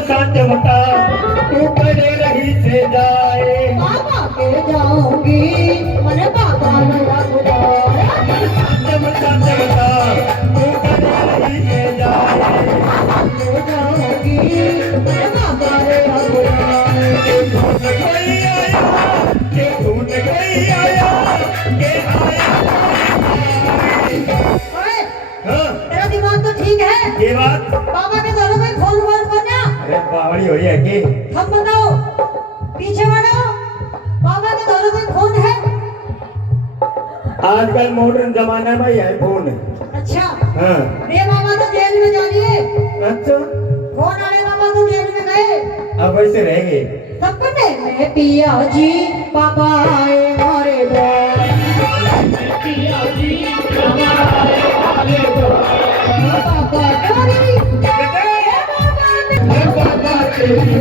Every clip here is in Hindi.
साजवता तू करे रही से जाए बाबा के जाऊंगी मन बाबा मेरा बुलाए साजवता तू करे रही से जाए के जाऊंगी मन बाबा मेरा बुलाए कोई आया के ढूंढ कोई आया के आया। ओए हाँ तेरा दिमाग तो ठीक है। ये बात बाबा के दोनों में फोन वोन करना। अरे बावड़ी हो है कि हम बताओ पीछे बढ़ो। बाबा के दोनों में फोन है। आजकल मॉडर्न जमाना में है फोन। अच्छा हाँ रे बाबा तो जेल में जा लिए। अच्छा फोन वाले बाबा तो जेल में गए। अब वैसे रहेंगे सपने में पिया जी पापा आए हमारे द्वार। पिया जी पापा आए हमारे द्वार। पापा डोरी पापा तेरी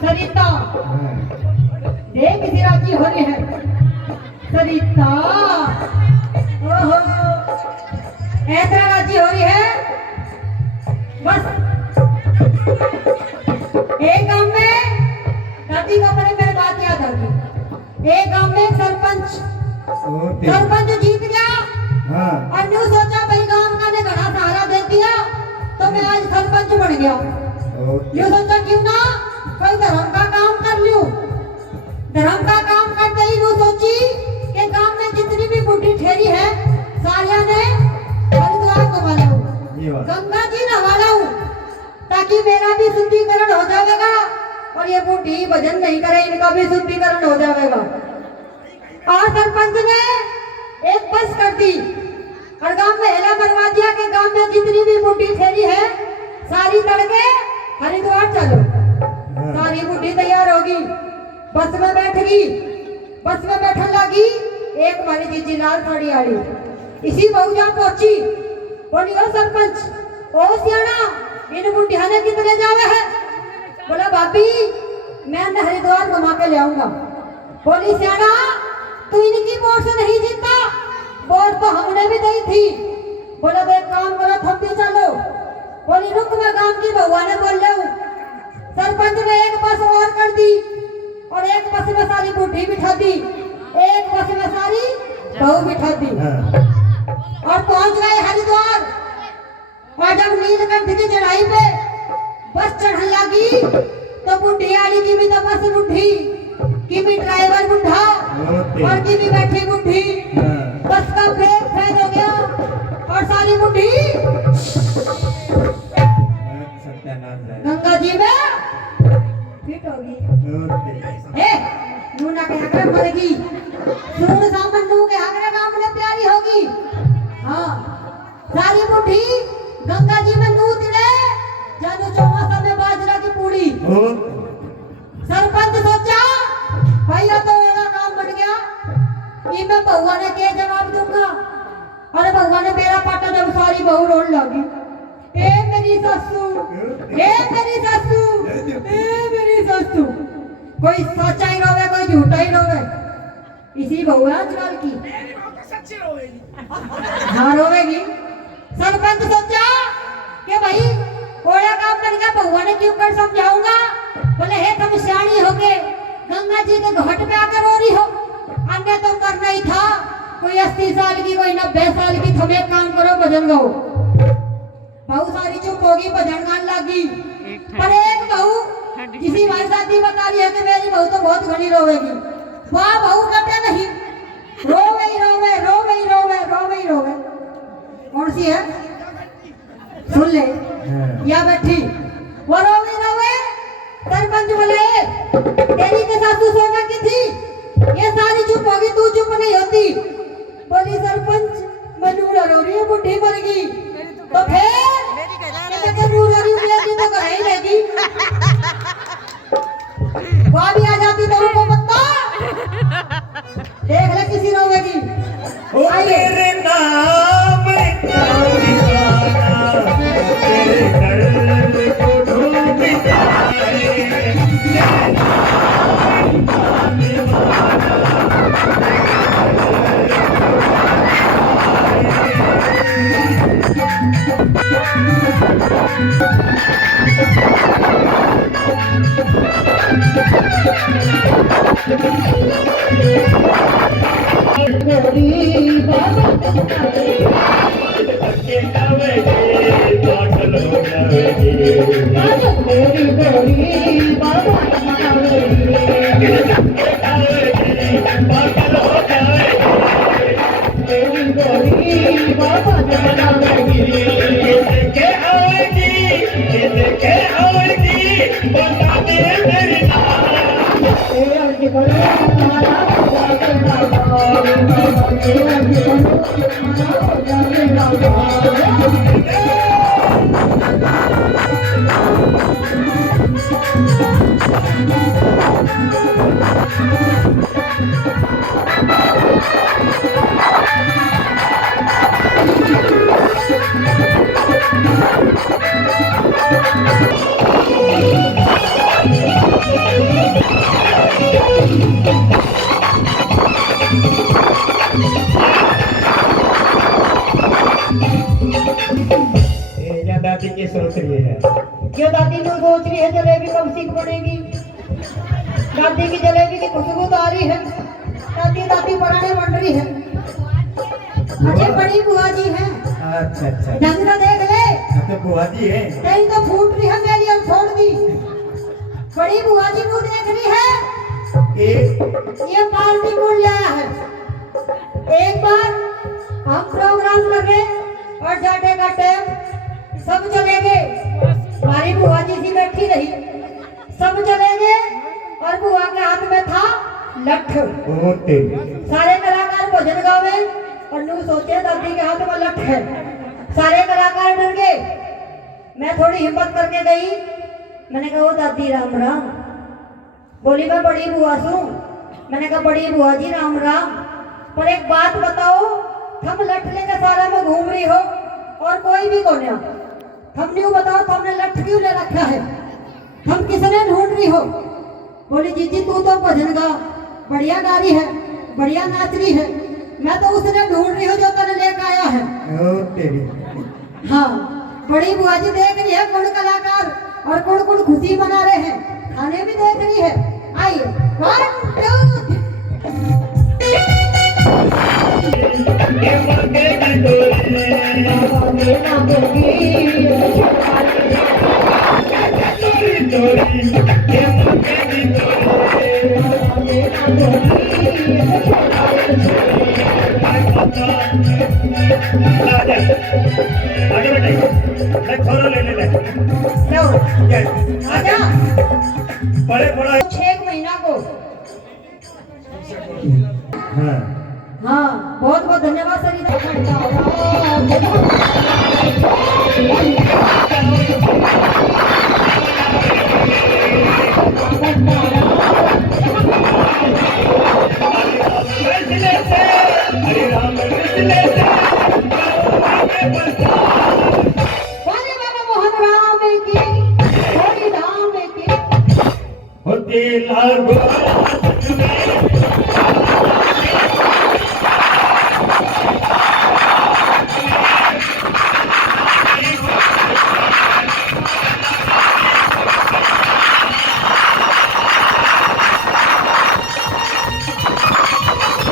सरिता देख किसी राजी हो रही है। सरिता ओहो ऐसा राजी हो रही है। बस एक गांव में राजी का मेरे बात याद आ गई। एक गांव में सरपंच जीत गया। हाँ और न्यू सोचा भाई गांव का ने घड़ा सहारा दे दिया तो मैं आज सरपंच बन गया। न्यू सोचा क्यों ना कोई धर्म का काम कर लूं। धर्म का काम करते ही न्यू सोची कि गांव में जितनी भी बुढ़ी ठेरी है सारिया ने हरिद्वार को बनाऊं, गंगा जी नहवाऊं ताकि मेरा भी शुद्धिकरण हो जाएगा और ये बुढ़ी भजन नहीं करे इनका भी शुद्धिकरण हो जाएगा। और सरपंच ने एक बस कर दी और गांव में हेला मरवा दिया कि गांव में जितनी भी बुढ़ी ठेरी है सारी तड़के हरिद्वार चलो। सारी बुढ़ी तैयार होगी, बस में बैठेगी। बस में बैठने लगी एक हमारी जीजी लाल साड़ी आड़ी इसी बहुजा पहुंची। बोली ओ सरपंच ओ सियाना इन बुढ़िया ने कितने जावे है। बोला भाभी मैं हरिद्वार घुमा के ले आऊंगा। बोली सियाना तू इनकी वोट से नहीं जीता, वोट तो हमने भी दी थी। बोला तो एक काम करो तुम भी चलो। बोली रुक मैं गांव की बहुआ ने बोल रहा हूँ। सरपंच ने एक बस और कर दी और एक बस में सारी बुढ़ी बिठा दी, एक बस में सारी बहू बिठा दी और पहुंच गए हरिद्वार। और जब नीलकंठ की चढ़ाई पे बस चढ़ने लगी तो बुढ़ी आली की भी तो बस बुढ़ी की भी ड्राइवर बुढ़ा और की भी बैठी बुढ़ी। बस का ब्रेक फेल हो गया और सारी बुढ़ी गंगा जी में फिट होगी। ए नूना के हकरे मरेगी, सुन सामन नू के हकरे काम में प्यारी होगी। हाँ सारी बुढ़ी गंगा जी में नू तिड़े जानू चौमासा में बाजरा की पूड़ी। सरपंच सोचा भैया तो मेरा काम बन गया, ये मैं बहुआ ने क्या जवाब दूंगा। अरे बहुआ ने मेरा पाटा जब सारी बहू रोने लगी ए मेरी सासू कोई सच्चा ही रोवे कोई झूठा ही रोवे। इसी बहू है आजकल की। हाँ रोवेगी। सरपंच सोचा कि भाई कोड़ा काम करके बहुआ ने क्यों कर समझाऊंगा। बोले हे तुम सियाणी हो के गंगा जी के घाट पे आकर रो रही हो। अन्य तो करना ही था। कोई 80 साल की कोई 90 साल की, तुम एक काम करो भजन गाओ। बहुत सारी चुप होगी, भजन गान लगी। पर एक बहू किसी भाई साथी बता रही है कि मेरी बहू तो बहुत घनी रोवेगी। वाह बहू कटे नहीं, रोवे ही रोवे, रोवे ही रोवे, रोवे ही रोवे। कौन सी है सुन ले या बैठी वो रोवे रोवे। सरपंच बोले तेरी के सासू सोना की थी, ये सारी चुप होगी, तू चुप नहीं होती। बोली सरपंच मनूरा रो रही है, बुढ़ी मर गई तो फिर रो रही है तो घर ही रहेगी। वहां भी आ जाती तो उनको पता देख ले किसी रोवेगी। तेरे नाम का दीवाना तेरे घर को ढूंढता है। दादी की सोच रही है, क्यों दादी ने सोच रही है जलेबी कब सीख पड़ेगी। दादी की जलेबी की खुशबू तो आ रही है। दादी दादी बनाने बन रही है। अरे बड़ी बुआ जी है। अच्छा अच्छा ढंग से देख ले। तो बुआ जी है। कहीं तो फूट रही है मेरी और छोड़ दी। बड़ी बुआ जी को देख रही है। ये पार्टी कौन लाया है। एक बार हम प्रोग्राम लगे और जाने का टाइम सब चले गए। हमारी बुआ जी सी बैठी रही, सब चले गए और बुआ के हाथ में था लठ। सारे कलाकार भजन गावे और नू सोचे दादी के हाथ में लठ है। सारे कलाकार डर गए। मैं थोड़ी हिम्मत करके गई, मैंने कहा वो दादी राम राम। बोली मैं बड़ी बुआ सू। मैंने कहा बड़ी बुआ जी राम राम, पर एक बात बताओ, तुम लठ लेकर सारा में घूम रही हो और कोई भी कौन है। हम न्यू बताओ तुमने लठ क्यों ले रखा है, हम किसने ढूंढ रही हो। बोली जीजी तू तो भजन गा, बढ़िया गा रही है, बढ़िया नाच रही है, मैं तो उसने ढूंढ रही हूँ जो तेरे लेकर आया है। हाँ बड़ी बुआ जी देख रही है कौन कलाकार और कौन कौन खुशी मना रहे हैं, खाने भी देख रही है। आइए 1 आजा। बड़े बड़ा 6 महीना को। हाँ हाँ बहुत बहुत धन्यवाद सरिता। तेला गोरा